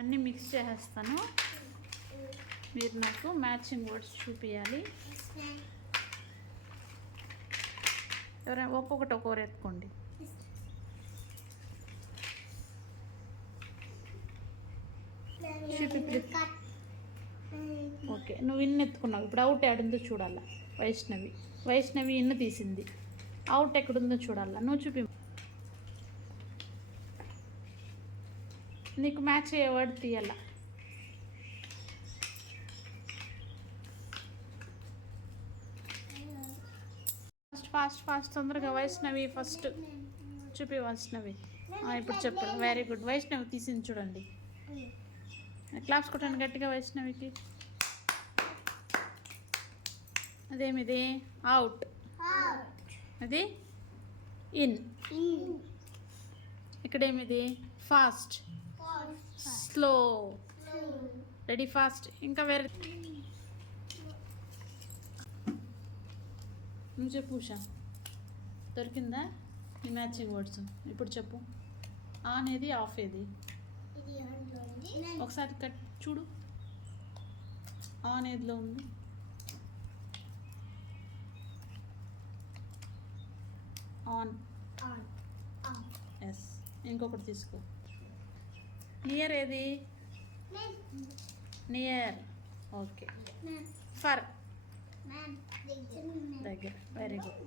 అన్నీ మిక్స్ చేసేస్తాను. మీరు నాకు మ్యాచింగ్ వర్డ్స్ చూపించాలి. ఎవరైనా ఒక్కొక్కటి ఒక్కొక్కరు ఎత్తుకోండి. ఓకే, నువ్వు ఇన్ని ఎత్తుకున్నావు. ఇప్పుడు అవుట్ ఎక్కడుందో చూడాలా. వైష్ణవి ఇన్ని తీసింది. అవుట్ ఎక్కడుందో చూడాలా. నువ్వు చూపి. నీకు మ్యాచ్ అయ్యే వర్డ్ తీయాల. ఫాస్ట్ తొందరగా. వైష్ణవి ఫస్ట్ చూపి. వైష్ణవి ఇప్పుడు చెప్పు. Very good. వైష్ణవి తీసింది చూడండి. క్లాప్స్ కొట్టండి గట్టిగా వైష్ణవికి. అదేమిది? అవుట్. అది ఇన్. ఇక్కడేమిది? Fast, slow. Ready, fast. ఇంకా వేరే నువ్వు చెప్పు ఉషా. దొరికిందా ఈ మ్యాచింగ్ వర్డ్స్? ఇప్పుడు చెప్పు. ఆన్ ఏది, ఆఫ్ ఏది? ఒకసారి కట్ చూడు. ఆన్ ఏదిలో ఉంది? ఆన్. ఎస్. ఇంకొకటి తీసుకో. నియర్ ఏది? నియర్. ఓకే. ఫర్ దగ్గర. Very good.